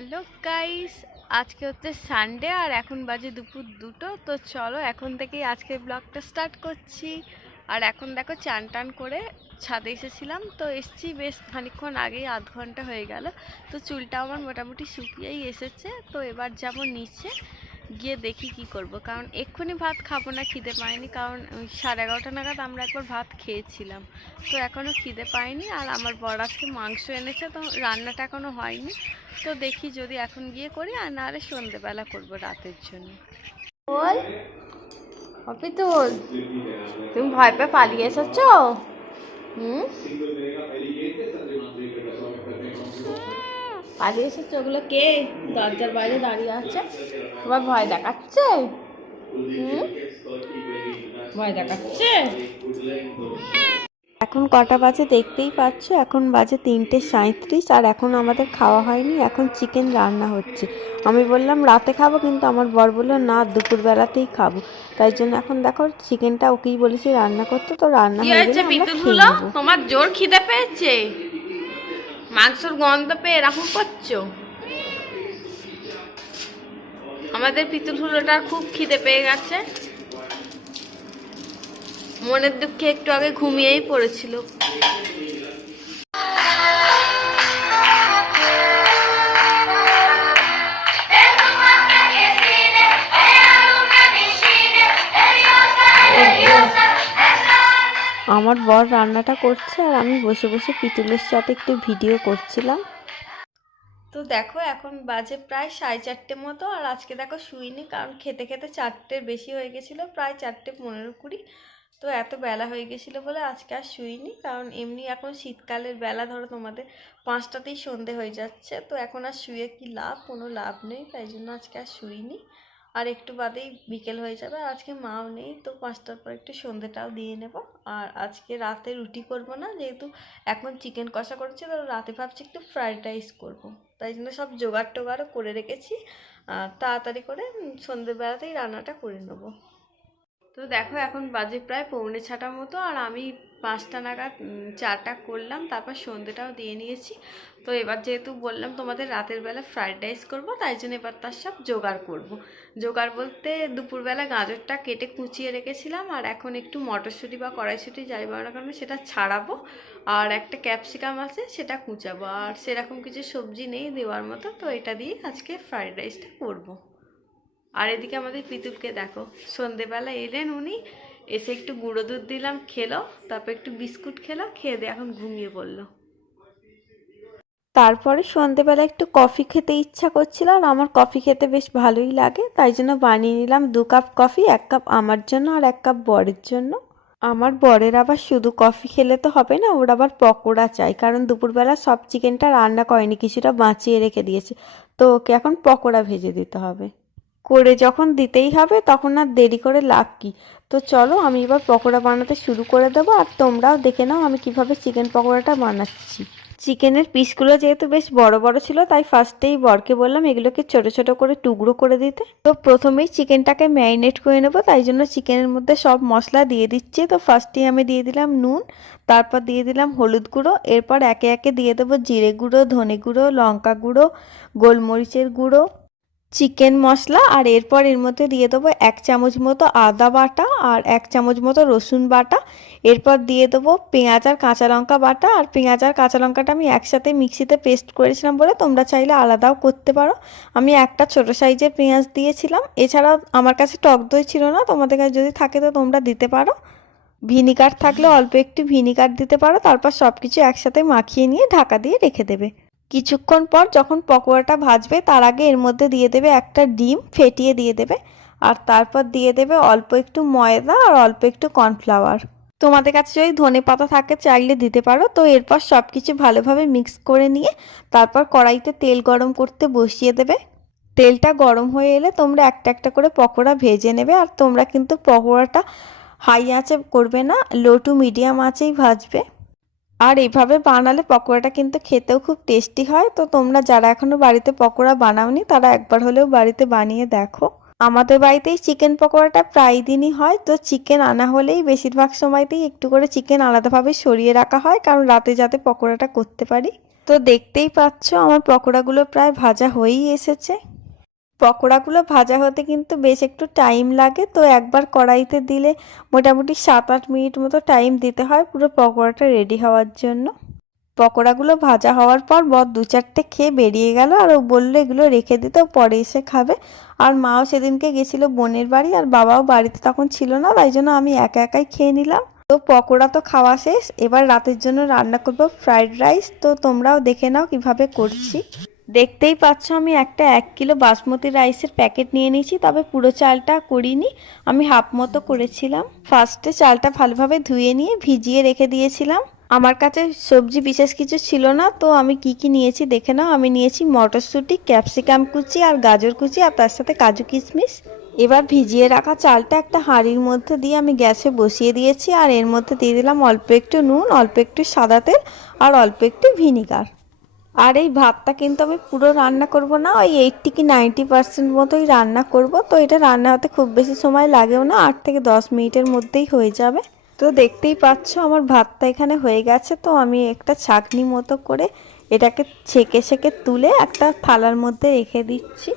Hello guys, আজকে হচ্ছে Sunday আর এখন বাজে দুপুর 2টো। তো চলো এখন থেকেই আজকের ব্লগটা স্টার্ট করছি। আর এখন দেখো চান টান করে ছাদে এসেছিলাম, তো এসছি বেশ খানিকক্ষণ আগেই, আধ ঘন্টা হয়ে গেল। তো চুলটা আমার মোটামুটি শুকিয়েই এসেছে। তো এবার যাবো নিচে, গিয়ে দেখি কি করব, কারণ এক্ষুনি ভাত খাবো না, খিদে পাইনি। কারণ ওই 11:30 নাগাদ আমরা একবার ভাত খেয়েছিলাম, তো এখনও খিদে পাইনি। আর আমার বর আজকে মাংস এনেছে, তো রান্নাটা এখনও হয়নি। তো দেখি যদি এখন গিয়ে করি, আর নাহলে সন্ধেবেলা করবো রাতের জন্য। বল অপিতুল, তুমি ভয় পেয়ে পালিয়ে এসেছো? পালিয়ে এসেছো? ওগুলো কে দরজার বাইরে দাঁড়িয়ে আছে? তোমার ভয় দেখাচ্ছে? ভয় দেখাচ্ছে? এখন কটা বাজে দেখতেই পাচ্ছ, এখন বাজে 3:37, আর এখন আমাদের খাওয়া হয়নি। এখন চিকেন রান্না হচ্ছে। আমি বললাম রাতে খাবো, কিন্তু আমার বর বললো না, দুপুরবেলাতেই খাবো। তাই জন্য এখন দেখো চিকেনটা ওকেই বলেছি রান্না করতে, তো রান্না হয়ে গেলে আমরা খেয়ে নেবো। তোমার জোর খিদে পেয়েছে? মাংসের গন্ধ পেয়ে এরকম করছো? আমাদের পিতুল হুলোটার খুব খিদে পেয়ে গেছে। মনের দুঃখে একটু আগে ঘুমিয়েই পড়েছিল। আমার বর রান্নাটা করছে, আর আমি বসে বসে পিতুলের সাথে একটু ভিডিও করছিলাম। তো দেখো এখন বাজে প্রায় 4:30 মতো, আর আজকে দেখো শুইনি, কারণ খেতে খেতে 4টের বেশি হয়ে গেছিলো, প্রায় 4:15-20। তো এত বেলা হয়ে গেছিলো বলে আজকে আর শুইনি। কারণ এমনি এখন শীতকালের বেলা, ধরো তোমাদের 5টাতেই সন্ধে হয়ে যাচ্ছে, তো এখন আর শুয়ে কি লাভ, কোনো লাভ নেই। তাই জন্য আজকে আর শুইনি। আর একটু বাদেই বিকেল হয়ে যাবে, আর আজকে মাও নেই, তো 5টার পর একটু সন্ধেটাও দিয়ে নেব। আর আজকে রাতে রুটি করব না, যেহেতু এখন চিকেন কষা করছি, তো রাতে ভাবছি একটু ফ্রাইড রাইস করবো। তাই জন্য সব জোগাড় টোগাড়ও করে রেখেছি, তাড়াতাড়ি করে সন্ধ্যেবেলাতেই রান্নাটা করে নেবো। তো দেখো এখন বাজে প্রায় 6:45 মতো, আর আমি 5টা নাগাদ চাটা করলাম, তারপর সন্ধ্যেটাও দিয়ে নিয়েছি। তো এবার যেহেতু বললাম তোমাদের রাতের বেলা ফ্রাইড রাইস করবো, তাই জন্য এবার তার সব জোগাড় করব। জোগাড় বলতে দুপুরবেলা গাজরটা কেটে কুচিয়ে রেখেছিলাম, আর এখন একটু মটরশুঁটি বা কড়াইশুঁটি যাই বলো না কেন সেটা ছাড়াবো। আর একটা ক্যাপসিকাম আছে, সেটা কুচাবো। আর সেরকম কিছু সবজি নেই দেওয়ার মতো, তো এটা দিয়ে আজকে ফ্রাইড রাইসটা করবো। আর এদিকে আমাদের পিতুলকে দেখো, সন্ধেবেলা এলেন উনি, এসে একটু গুঁড়ো দুধ দিলাম, খেলো। তারপর একটু বিস্কুট খেলো, খেয়ে দিয়ে এখন ঘুমিয়ে পড়লো। তারপরে সন্ধেবেলা একটু কফি খেতে ইচ্ছা করছিল, আর আমার কফি খেতে বেশ ভালোই লাগে, তাই জন্য বানিয়ে নিলাম 2 কাপ কফি, 1 কাপ আমার জন্য আর 1 কাপ বরের জন্য। আমার বরের আবার শুধু কফি খেলে তো হবে না, ওর আবার পকোড়া চাই, কারণ দুপুরবেলা সব চিকেনটা রান্না করেনি, কিছুটা বাঁচিয়ে রেখে দিয়েছে। তো ওকে এখন পকোড়া ভেজে দিতে হবে। করে যখন দিতেই হবে, তখন আর দেরি করে লাভ কি। তো চলো আমি এবার পকোড়া বানাতে শুরু করে দেবো, আর তোমরাও দেখে নাও আমি কিভাবে চিকেন পকোড়াটা বানাচ্ছি। চিকেনের পিসগুলো যেহেতু বেশ বড় বড় ছিল, তাই ফার্স্টেই বরকে বললাম এগুলোকে ছোট ছোট করে টুকরো করে দিতে। তো প্রথমেই চিকেনটাকে ম্যারিনেট করে নেবো, তাই জন্য চিকেনের মধ্যে সব মশলা দিয়ে দিচ্ছি। তো ফার্স্টেই আমি দিয়ে দিলাম নুন, তারপর দিয়ে দিলাম হলুদ গুঁড়ো, এরপর একে একে দিয়ে দেবো জিরে গুঁড়ো, ধনে গুঁড়ো, লঙ্কা গুঁড়ো, গোলমরিচের গুঁড়ো, চিকেন মশলা, আর এরপর এর মধ্যে দিয়ে দেবো 1 চামচ মতো আদা বাটা আর 1 চামচ মতো রসুন বাটা। এরপর দিয়ে দেবো পেঁয়াজ আর কাঁচা লঙ্কা বাটা, আর পেঁয়াজ আর কাঁচা লঙ্কাটা আমি একসাথে মিক্সিতে পেস্ট করেছিলাম বলে তোমরা চাইলে আলাদাও করতে পারো। আমি একটা ছোটো সাইজের পেঁয়াজ দিয়েছিলাম। এছাড়াও আমার কাছে টক দই ছিল না, তোমাদের কাছে যদি থাকে তো তোমরা দিতে পারো। ভিনিগার থাকলে অল্প একটু ভিনিগার দিতে পারো। তারপর সব কিছু একসাথে মাখিয়ে নিয়ে ঢাকা দিয়ে রেখে দেবে। কিছুক্ষণ পর যখন পকোড়াটা ভাজবে, তার আগে এর মধ্যে দিয়ে দেবে একটা ডিম ফেটিয়ে দিয়ে দেবে, আর তারপর দিয়ে দেবে অল্প একটু ময়দা আর অল্প একটু কর্নফ্লাওয়ার। তোমাদের কাছে যদি ধনেপাতা থাকে চাইলে দিতে পারো। তো এরপর সব কিছু ভালোভাবে মিক্স করে নিয়ে তারপর কড়াইতে তেল গরম করতে বসিয়ে দেবে। তেলটা গরম হয়ে এলে তোমরা একটা একটা করে পকোড়া ভেজে নেবে, আর তোমরা কিন্তু পকোড়াটা হাই আঁচে করবে না, লো টু মিডিয়াম আঁচেই ভাজবে। আর এইভাবে বানালে পকোড়াটা কিন্তু খেতেও খুব টেস্টি হয়। তো তোমরা যারা এখনো বাড়িতে পকোড়া বানাওনি, তারা একবার হলেও বাড়িতে বানিয়ে দেখো। আমাদের বাড়িতেই চিকেন পকোড়াটা প্রায় দিনই হয়। তো চিকেন আনা হলেই বেশিরভাগ সময়তেই একটু করে চিকেন আলাদাভাবে সরিয়ে রাখা হয়, কারণ রাতে যাতে পকোড়াটা করতে পারি। তো দেখতেই পাচ্ছ আমার পকোড়াগুলো প্রায় ভাজা হয়েই এসেছে। পকোড়াগুলো ভাজা হতে কিন্তু বেশ একটু টাইম লাগে, তো একবার কড়াইতে দিলে মোটামুটি 7-8 মিনিট মতো টাইম দিতে হয় পুরো পকোড়াটা রেডি হওয়ার জন্য। পকোড়াগুলো ভাজা হওয়ার পর বর 2-4টে খেয়ে বেরিয়ে গেল, আর ও বললো এগুলো রেখে দিতে, ও পরে এসে খাবে। আর মাও সেদিনকে গেছিল বোনের বাড়ি, আর বাবাও বাড়িতে তখন ছিল না, তাই জন্য আমি একা একাই খেয়ে নিলাম। তো পকোড়া তো খাওয়া শেষ, এবার রাতের জন্য রান্না করব ফ্রাইড রাইস। তো তোমরাও দেখে নাও কিভাবে করছি। দেখতেই পাচ্ছ আমি একটা 1 কিলো বাসমতি রাইসের প্যাকেট নিয়ে নিয়েছি, তবে পুরো চালটা করিনি, আমি হাফ মতো করেছিলাম। ফার্স্টে চালটা ভালোভাবে ধুয়ে নিয়ে ভিজিয়ে রেখে দিয়েছিলাম। আমার কাছে সবজি বিশেষ কিছু ছিল না, তো আমি কি নিয়েছি দেখে নাও। আমি নিয়েছি মটরশুঁটি, ক্যাপসিকাম কুচি আর গাজর কুচি, আর তার সাথে কাজু কিশমিশ। এবার ভিজিয়ে রাখা চালটা একটা হাঁড়ির মধ্যে দিয়ে আমি গ্যাসে বসিয়ে দিয়েছি, আর এর মধ্যে দিয়ে দিলাম অল্প একটু নুন, অল্প একটু সাদা তেল আর অল্প একটু ভিনিগার। আর এই ভাতটা কিন্তু আমি পুরো রান্না করব না, ওই 80 কি 90% মতোই রান্না করব। তো এটা রান্না হতে খুব বেশি সময় লাগেও না, 8 থেকে 10 মিনিটের মধ্যেই হয়ে যাবে। তো দেখতেই পাচ্ছ আমার ভাতটা এখানে হয়ে গেছে। তো আমি একটা ছাঁকনি মতো করে এটাকে ছেঁকে তুলে একটা থালার মধ্যে রেখে দিচ্ছি।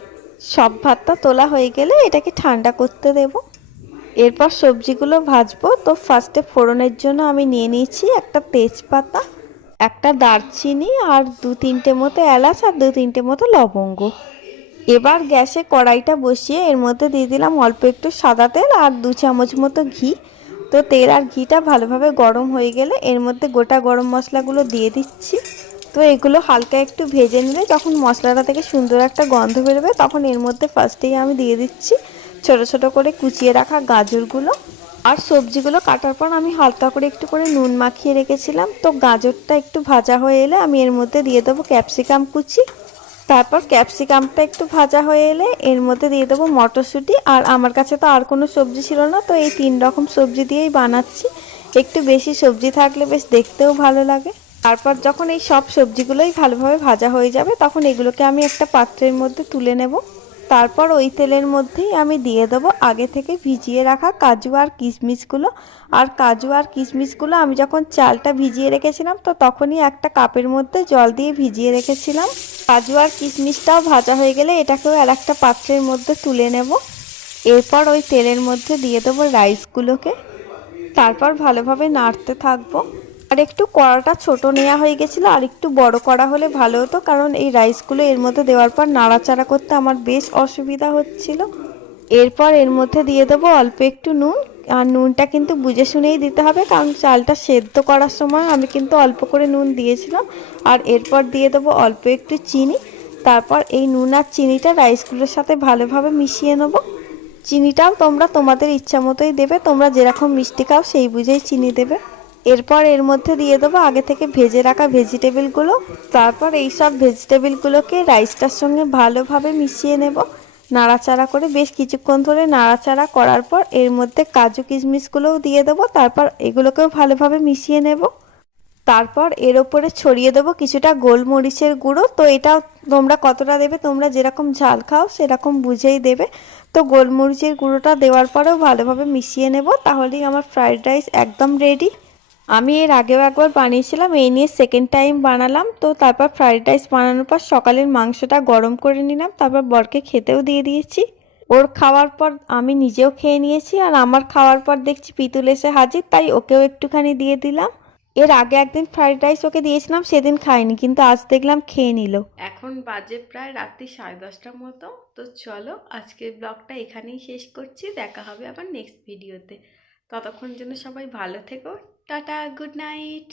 সব ভাতটা তোলা হয়ে গেলে এটাকে ঠান্ডা করতে দেব। এরপর সবজিগুলো ভাজবো। তো ফার্স্টে ফোড়নের জন্য আমি নিয়ে নিয়েছি একটা তেজপাতা, একটা দারচিনি আর 2-3টে মতো এলাচ আর 2-3টে মতো লবঙ্গ। এবার গ্যাসে কড়াইটা বসিয়ে এর মধ্যে দিয়ে দিলাম অল্প একটু সাদা তেল আর 2 চামচ মতো ঘি। তো তেল আর ঘিটা ভালোভাবে গরম হয়ে গেলে এর মধ্যে গোটা গরম মশলাগুলো দিয়ে দিচ্ছি। তো এগুলো হালকা একটু ভেজে নিলে যখন মশলাটা থেকে সুন্দর একটা গন্ধ বেরোবে, তখন এর মধ্যে ফার্স্টেই আমি দিয়ে দিচ্ছি ছোট ছোট করে কুচিয়ে রাখা গাজরগুলো। আর সবজিগুলো কাটার পর আমি হালকা করে একটু করে নুন মাখিয়ে রেখেছিলাম। তো গাজরটা একটু ভাজা হয়ে এলে আমি এর মধ্যে দিয়ে দেবো ক্যাপসিকাম কুচি। তারপর ক্যাপসিকামটা একটু ভাজা হয়ে এলে এর মধ্যে দিয়ে দেবো মটরশুঁটি। আর আমার কাছে তো আর কোনো সবজি ছিল না, তো এই 3 রকম সবজি দিয়েই বানাচ্ছি। একটু বেশি সবজি থাকলে বেশ দেখতেও ভালো লাগে। তারপর যখন এই সব সবজিগুলোই ভালোভাবে ভাজা হয়ে যাবে, তখন এগুলোকে আমি একটা পাত্রের মধ্যে তুলে নেব। তারপর ওই তেলের মধ্যেই আমি দিয়ে দেবো আগে থেকে ভিজিয়ে রাখা কাজু আর কিশমিশগুলো। আর কাজু আর কিশমিশগুলো আমি যখন চালটা ভিজিয়ে রেখেছিলাম, তো তখনই একটা কাপের মধ্যে জল দিয়ে ভিজিয়ে রেখেছিলাম। কাজু আর কিশমিশটাও ভাজা হয়ে গেলে এটাকেও আর একটা পাত্রের মধ্যে তুলে নেব। এরপর ওই তেলের মধ্যে দিয়ে দেবো রাইসগুলোকে, তারপর ভালোভাবে নাড়তে থাকবো। আর একটু কড়াটা ছোট নেওয়া হয়ে গেছিলো, আর একটু বড় কড়া হলে ভালো হতো, কারণ এই রাইসগুলো এর মধ্যে দেওয়ার পর নাড়াচাড়া করতে আমার বেশ অসুবিধা হচ্ছিল। এরপর এর মধ্যে দিয়ে দেবো অল্প একটু নুন। আর নুনটা কিন্তু বুঝে শুনেই দিতে হবে, কারণ চালটা সেদ্ধ করার সময় আমি কিন্তু অল্প করে নুন দিয়েছিলাম। আর এরপর দিয়ে দেবো অল্প একটু চিনি। তারপর এই নুন আর চিনিটা রাইসগুলোর সাথে ভালোভাবে মিশিয়ে নেবো। চিনিটাও তোমরা তোমাদের ইচ্ছা মতোই দেবে, তোমরা যেরকম মিষ্টি খাও সেই বুঝেই চিনি দেবে। এরপর এর মধ্যে দিয়ে দেবো আগে থেকে ভেজে রাখা ভেজিটেবলগুলো। তারপর এই সব ভেজিটেবলগুলোকে রাইসটার সঙ্গে ভালোভাবে মিশিয়ে নেব, নাড়াচাড়া করে বেশ কিছুক্ষণ ধরে নাড়াচাড়া করার পর এর মধ্যে কাজু কিশমিশগুলোও দিয়ে দেবো। তারপর এগুলোকেও ভালোভাবে মিশিয়ে নেব। তারপর এর ওপরে ছড়িয়ে দেবো কিছুটা গোলমরিচের গুঁড়ো। তো এটাও তোমরা কতটা দেবে, তোমরা যেরকম ঝাল খাও সেরকম বুঝেই দেবে। তো গোলমরিচের গুঁড়োটা দেওয়ার পরেও ভালোভাবে মিশিয়ে নেব, তাহলেই আমার ফ্রাইড রাইস একদম রেডি। আমি এর আগেও একবার বানিয়েছিলাম, এই নিয়ে সেকেন্ড টাইম বানালাম। তো তারপর ফ্রাইড রাইস বানানোর পর সকালের মাংসটা গরম করে নিলাম, তারপর বরকে খেতেও দিয়ে দিয়েছি। ওর খাওয়ার পর আমি নিজেও খেয়ে নিয়েছি, আর আমার খাওয়ার পর দেখছি পিতুল এসে হাজির, তাই ওকেও একটুখানি দিয়ে দিলাম। এর আগে একদিন ফ্রাইড রাইস ওকে দিয়েছিলাম, সেদিন খাইনি, কিন্তু আজ দেখলাম খেয়ে নিল। এখন বাজে প্রায় রাত্রি 10:30টার মতো। তো চলো আজকের ব্লগটা এখানেই শেষ করছি, দেখা হবে আবার নেক্সট ভিডিওতে। ততক্ষণ জন্য সবাই ভালো থেকো, টাটা, গুড নাইট।